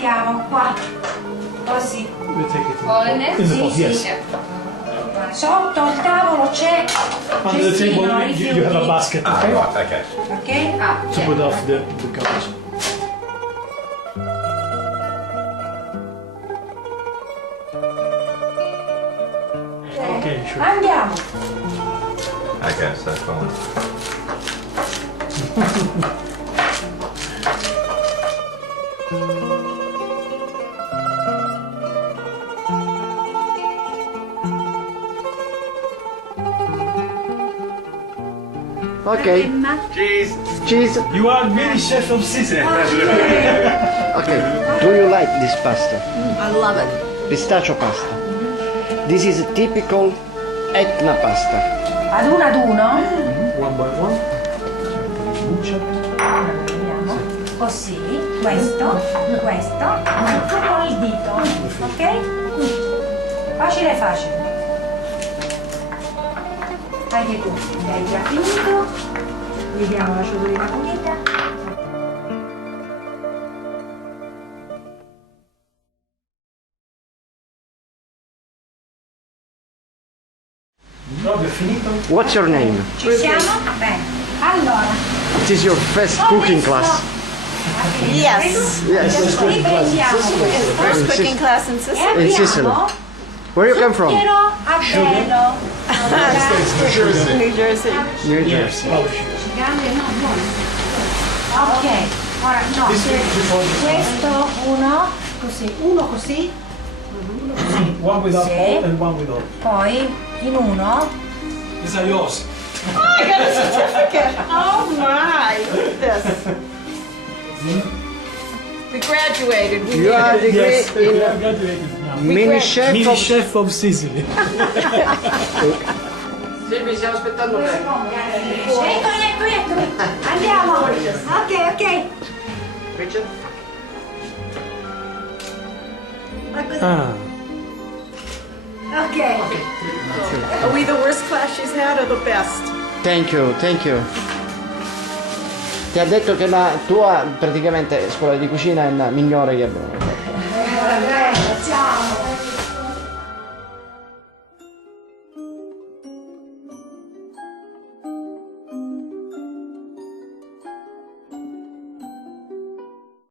mettiamo qua, così. Sotto il tavolo c'è Under the table you have a basket, okay? Okay. Ok? To put off the garbage. Okay, sure. Andiamo. Okay, so far. Okay. Cheese. Cheese. You are mini chef of Sicily. Okay. Do you like this pasta? I love it. Pistachio pasta. This is a typical Etna pasta. Ad uno. One by one. Vediamo. Così, questo, tutto con il dito, ok? Facile facile. Anche tu, hai già finito. Vediamo la ciotolina pulita. Rob, finito? What's your name? Ci siamo? Bene. Allora. It is your first cooking class. Yes. Yes. Riprendiamo. First cooking class in E Sicily. In Sicily. abbiamo Where you come from? zucchero a velo. New Jersey. New Jersey. Ok, ora no, questo uno così, One without Sì. all and one without. poi in uno, These are yours. I got a certificate. Oh my! Look at this. We graduated. We You are the Yes, great you have graduated now. mini chef Mini of chef of Sicily. Silvi, stiamo aspettando te. ecco, andiamo, ok, Richard? Ah. ok, Are we the worst class she's had or the best? Thank you, thank you. Ti ha detto che la tua praticamente scuola di cucina è la migliore che abbiamo fatto. ciao.